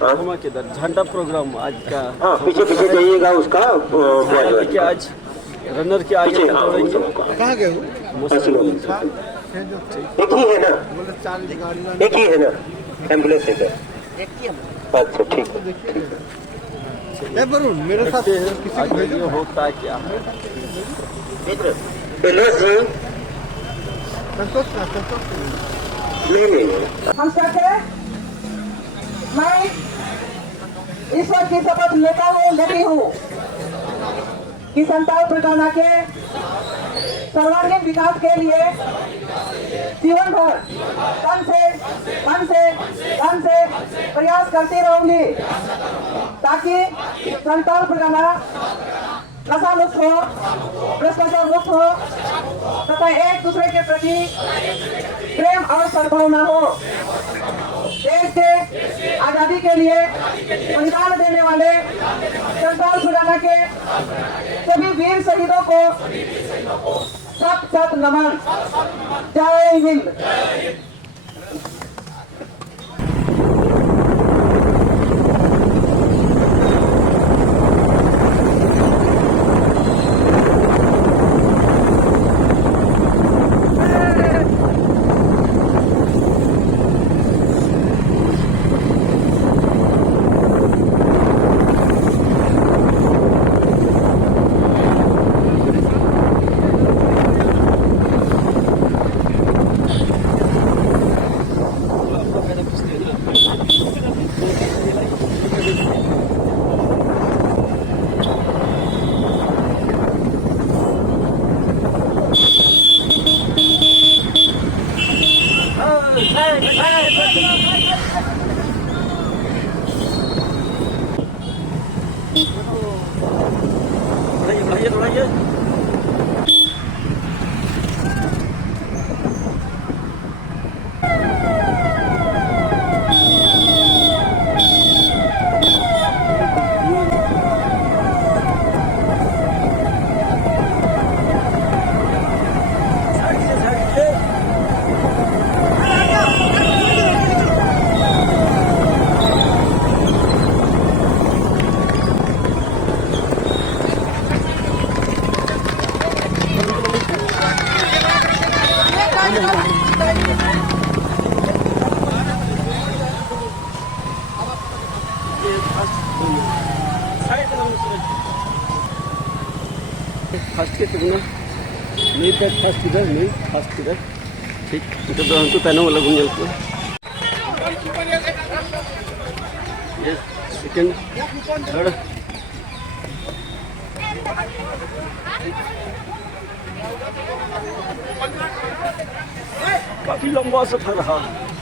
धमाकेदार झंडा प्रोग्राम आज का। हाँ, पीछे पीछे जाइएगा उसका कि आज रनर के आगे दौड़ेंगे। कहाँ गए वो? एक ही है ना, एक ही है ना एम्बुलेंस है क्या? अच्छा ठीक है। वरुण मेरे साथ किसी को भेजो। होता क्या है संतोष हम सबसे मैं ईश्वर की शपथ लेती हूँ कि संताल परगना के सर्वांगीण विकास के लिए जीवन भर मन से प्रयास करती रहूंगी ताकि संताल परगना नशा मुक्त हो, भ्रष्टाचार मुक्त हो तथा एक दूसरे के प्रति प्रेम और सद्भावना हो। देश के आजादी के लिए बलिदान देने वाले संताल परगना के सभी वीर शहीदों को सत नमन। जय हिंद। फर्स्ट के तुमने नहीं पे फर्स्ट इधर नहीं फर्स्ट इधर ठीक तो हमको पहना वाला घूम जाओ ये सेकंड थर्ड काफी लंबा सफर रहा।